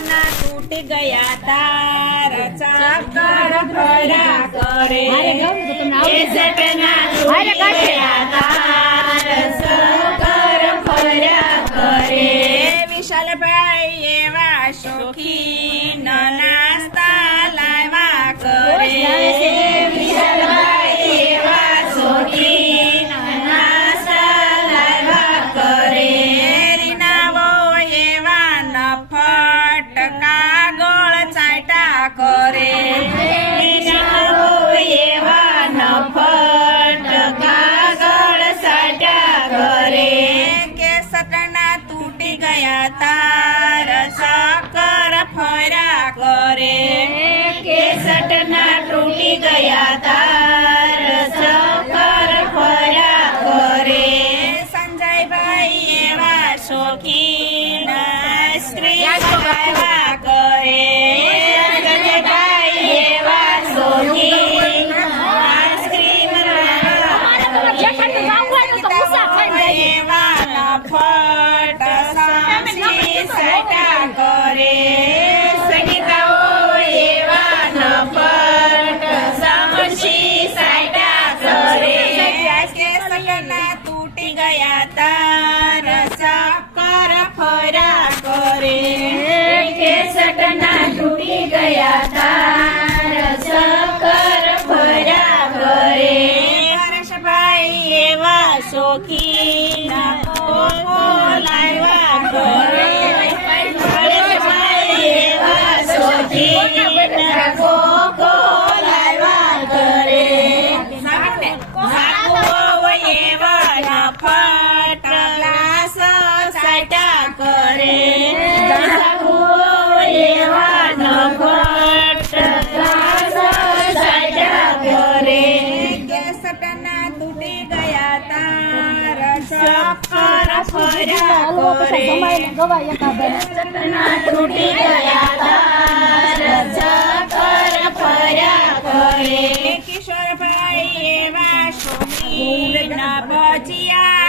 સટના તૂટી ગયા તાર ચક્કર ફર્યા કરે એ સટના તૂટી ગયા તાર ચક્કર ફર્યા કરે વિશાલભાઈ એવા શોખી નાસ્તા લાવ્યા કરે વિશાલભાઈ એવા શોખી નાસ્તા લાવ્યા કરે રીનાવો એવા નફટ કાગળ ચાટા કરે રીનાવો એવા નફટ કાગળ ચાટા કરે કે સટના તૂટી ગયા તાર ચક્કર ફર્યા કરે કે સટના તૂટી ગયા તાર ચક્કર ફર્યા કરે સંજયભાઈ એવા શોખીન આઈસ્ક્રીમ ખાવા કરે સંજયભાઈ એવા શોખીન આઈસ્ક્રીમ એવા નફટ સમજી સાટા કરે સંગીતાઓ એવા નફટ સમજી સાટા કરે કે સટના તૂટી ગયા તાર ચક્કર ફર્યા કરે કે સટના તૂટી ગયા તાર ચક્કર ફર્યા કરે હર્ષભાઈ એવા શોખીન કોકો લાવ્યા કરે હર્ષભાઈ એવા શોખીન કોકો લાવ્યા કરે સાકુઓ એવા નફટ ગ્લાસ સાટા કરે સાકુઓ એવા નફટ ગ્લાસ સાટા કરે કે સટના તૂટી ગયા તાર ચક્કર ફર્યા કરે સટના તૂટી ગયા તાર ચક્કર ફર્યા કરે કિશોરભાઈ એવા શોખીન ભજીયા